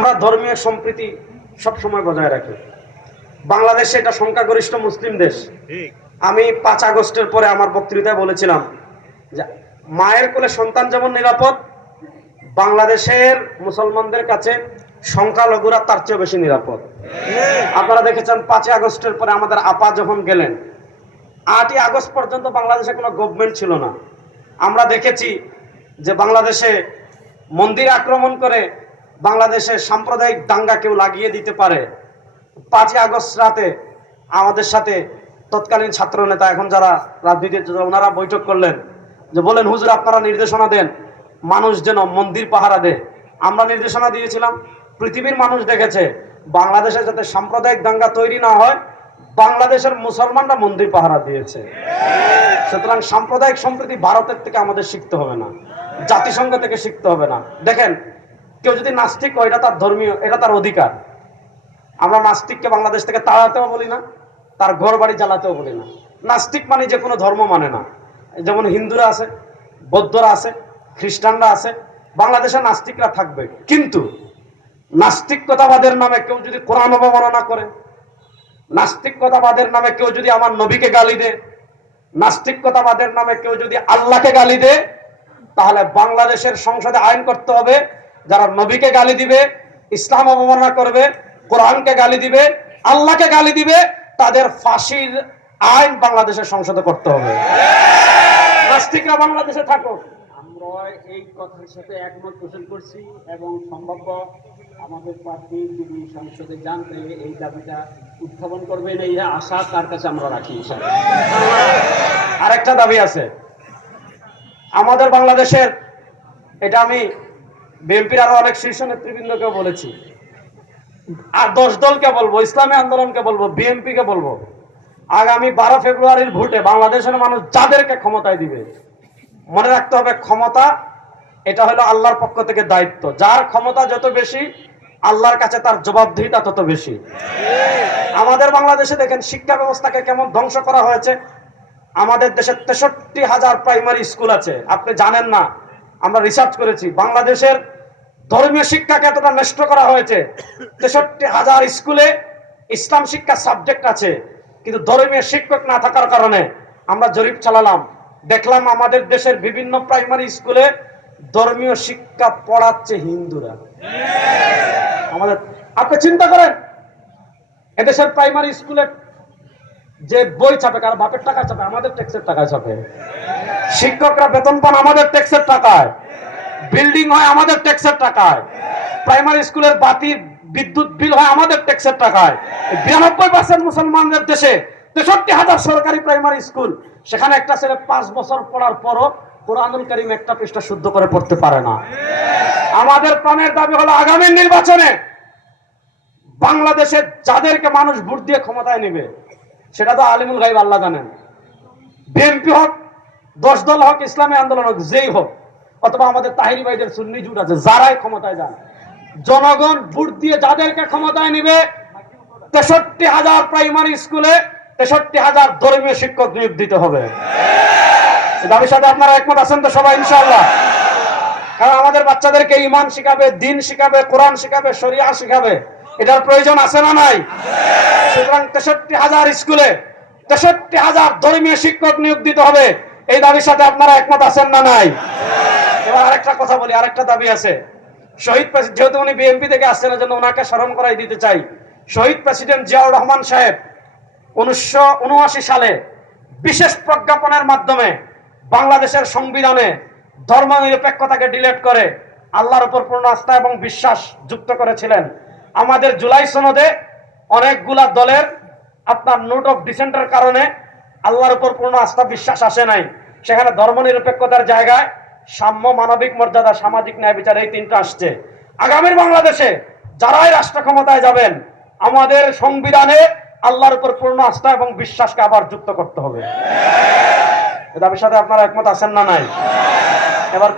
আমরা ধর্মীয় সম্প্রীতি সবসময় বজায় রাখি। বাংলাদেশে এটা সংখ্যাগরিষ্ঠ মুসলিম দেশ। আমি পাঁচ আগস্টের পরে আমার বক্তৃতায় বলেছিলাম যে মায়ের কোলে সন্তান যেমন নিরাপদ বাংলাদেশের মুসলমানদের কাছে সংখ্যালঘুরা তার চেয়ে বেশি নিরাপদ। আপনারা দেখেছেন পাঁচই আগস্টের পরে আমাদের আপা যখন গেলেন আটই আগস্ট পর্যন্ত বাংলাদেশে কোনো গভর্নমেন্ট ছিল না। আমরা দেখেছি যে বাংলাদেশে মন্দির আক্রমণ করে বাংলাদেশে সাম্প্রদায়িক দাঙ্গা কেউ লাগিয়ে দিতে পারে। পাঁচই আগস্ট রাতে আমাদের সাথে তৎকালীন ছাত্র নেতা এখন যারা রাজনীতিতে ওনারা বৈঠক করলেন, যে বলেন, হুজুর, আপনারা নির্দেশনা দেন, মানুষ যেন মন্দির পাহারা দেয়। আমরা নির্দেশনা দিয়েছিলাম, পৃথিবীর মানুষ দেখেছে, বাংলাদেশে যাতে সাম্প্রদায়িক দাঙ্গা তৈরি না হয়, বাংলাদেশের মুসলমানরা মন্দির পাহারা দিয়েছে। সুতরাং সাম্প্রদায়িক সম্প্রীতি ভারতের থেকে আমাদের শিখতে হবে না, জাতিসংঘ থেকে শিখতে হবে না। দেখেন কেউ যদি নাস্তিক হয়, এটা তার ধর্মীয়, এটা তার অধিকার। আমরা নাস্তিককে বাংলাদেশ থেকে তাড়াতেও বলি না, তার ঘর বাড়ি জ্বালাতেও বলি না। নাস্তিক মানে যে কোনো ধর্ম মানে না। যেমন হিন্দুরা আছে, বৌদ্ধরা আছে, খ্রিস্টানরা আছে বাংলাদেশে নাস্তিকরা থাকবে। কিন্তু নাস্তিকতাবাদের নামে কেউ যদি কোরআন অবমাননা করে, নাস্তিকতাবাদের নামে কেউ যদি আমার নবীকে গালি দেয়, নাস্তিকতাবাদের নামে কেউ যদি আল্লাহকে গালি দেয়, তাহলে বাংলাদেশের সংসদে আইন করতে হবে যারা নবীকে গালি দিবে ইসলাম অবমাননা করবে কোরআনকে গালি দিবে আল্লাহকে গালি দিবে তাদের ফাঁসির আইন বাংলাদেশের সংসদে করতে হবে। নাস্তিকরা বাংলাদেশে থাকো। আমরা এই কথার সাথে একমত পোষণ করছি এবং সম্ভাব্য আমাদের প্রার্থী যদি সংসদে জানতে এই দাবিটা উত্থাপন করবেন এই আশা তার কাছে আমরা রাখি। আরেকটা দাবি আছে। আমাদের বাংলাদেশের এটা আমি বিএনপির আরও অনেক শীর্ষ নেতৃবৃন্দকে বলেছি। আর দশ দলকে বলব, ইসলামী আন্দোলনকে বলব বিএনপি কে বলব। আগামী বারো ফেব্রুয়ারির ভোটে বাংলাদেশের মানুষ যাদেরকে ক্ষমতায় দিবে, মনে রাখতে হবে ক্ষমতা, এটা হলো আল্লাহর পক্ষ থেকে দায়িত্ব। যার ক্ষমতা যত বেশি, আল্লাহর কাছে তার জবাবদিহিতা তত বেশি। আমাদের বাংলাদেশে দেখেন, শিক্ষা ব্যবস্থাকে কেমন ধ্বংস করা হয়েছে। আমাদের দেশে তেষট্টি হাজার প্রাইমারি স্কুল আছে। আপনি জানেন না আমরা রিসার্চ করেছি, বাংলাদেশের ধর্মীয় শিক্ষাকে এতটা নষ্ট করা হয়েছে। তেষট্টি হাজার স্কুলে ইসলাম শিক্ষা সাবজেক্ট আছে, কিন্তু ধর্মীয় শিক্ষক না থাকার কারণে আমরা জরিপ চালালাম। দেখলাম আমাদের দেশের বিভিন্ন প্রাইমারি স্কুলে ধর্মীয় শিক্ষা পড়াচ্ছে হিন্দুরা। আমাদের, আপনি চিন্তা করেন, এদেশের প্রাইমারি স্কুলে যে বই ছাপে, কারও বাপের টাকা ছাপে, আমাদের ট্যাক্সের টাকা ছাপে। শিক্ষকরা বেতন পান আমাদের ট্যাক্সের টাকায়। বিল্ডিং হয় আমাদের ট্যাক্সের টাকায়। প্রাইমারি স্কুলের বাতি, বিদ্যুৎ বিল হয় আমাদের ট্যাক্সের টাকায়। বিরানব্বই পার্সেন্ট মুসলমানদের দেশে তেষট্টি হাজার সরকারি প্রাইমারি স্কুল। সেখানে একটা ছেলে পাঁচ বছর পড়ার পরও কোরআনুল করিম একটা পৃষ্ঠা শুদ্ধ করে পড়তে পারে না। আমাদের প্রাণের দাবি হলো আগামী নির্বাচনে বাংলাদেশে যাদেরকে মানুষ ভোট দিয়ে ক্ষমতায় নেবে, সেটা তো আলিমুল গাইব আল্লাহ জানেন। বিএনপি হোক দশ দল হোক, ইসলামী আন্দোলন হোক, যেই হোক, অথবা আমাদের তাহিরি ভাইদের সুন্নি জুট আছে, যারাই ক্ষমতায় যান, জনগণ ভোট দিয়ে যাদেরকে ক্ষমতায় নিবে, তেষট্টি হাজার প্রাইমারি স্কুলে তেষট্টি হাজার ধর্মীয় শিক্ষক নিয়োগ দিতে হবে। দাবির সাথে আপনারা একমত আছেন তো সবাই ইনশাল্লাহ কারণ আমাদের বাচ্চাদেরকে ইমান শিখাবে, দিন শিখাবে, কোরআন শিখাবে, শরিয়া শিখাবে, এটার প্রয়োজন আছে না নাই? সুতরাং তেষট্টি হাজার স্কুলে তেষট্টি হাজার ধর্মীয় শিক্ষক নিয়োগ দিতে হবে। এই দাবির সাথে আপনারা একমত আছেন না নাই? এবার আরেকটা কথা বলি, আরেকটা দাবি আছে। শহীদ যেহেতু উনি বিএনপি থেকে আসছেন জন্য ওনাকে স্মরণ করাই দিতে চাই। শহীদ প্রেসিডেন্ট জিয়াউর রহমান সাহেব উনিশশো উনআশি সালে বিশেষ প্রজ্ঞাপনের মাধ্যমে বাংলাদেশের সংবিধানে ধর্ম নিরপেক্ষতাকে ডিলেট করে আল্লাহর উপর পূর্ণ আস্থা এবং বিশ্বাস যুক্ত করেছিলেন। আমাদের জুলাই সনদে অনেকগুলা দলের আপনার নোট অফ ডিসেন্টের কারণে আল্লাহর উপর পূর্ণ আস্থা বিশ্বাস আসে নাই। সেখানে ধর্ম নিরপেক্ষতার জায়গায় সাম্য মানবিক মর্যাদা, সামাজিক ন্যায় বিচার এই তিনটা আসছে। আগামীর বাংলাদেশে যারাই রাষ্ট্র ক্ষমতায় যাবেন, আমাদের সংবিধানে আল্লাহর উপর পূর্ণ আস্থা এবং বিশ্বাসকে আবার যুক্ত করতে হবে। দাবির সাথে আপনারা একমত আছেন না নাই? এবার